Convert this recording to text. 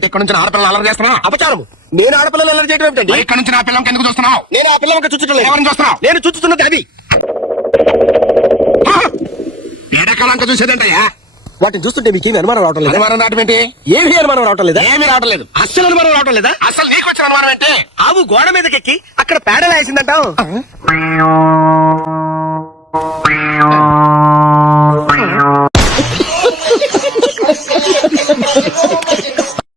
అంటే ఇక్కడ నుంచి ఆడపిల్లలు అల్లరి చేస్తున్నావు. అపచారం. నేను ఆడపిల్లలు అల్లరి చేయడం ఏమిటండి? ఇక్కడ నుంచి నా పిల్లలకి ఎందుకు చూస్తున్నావు? నేను ఆ పిల్లలకి చుచ్చట్లేదు. ఎవరిని చూస్తున్నావు? నేను చుచ్చుతున్నది అది. పీడకలంక చూసేదంటయ్యా. వాటిని చూస్తుంటే మీకేమి అనుమానం రావటం లేదా? అనుమానం రావటం ఏంటి? ఏమీ అనుమానం రావటం లేదా? ఏమీ రావట్లేదు. అస్సలు అనుమానం రావటం లేదా? అసలు నీకు వచ్చిన అనుమానం ఏంటి? ఆవు గోడ మీదకెక్కి అక్కడ పేడలు వేసిందంటాం.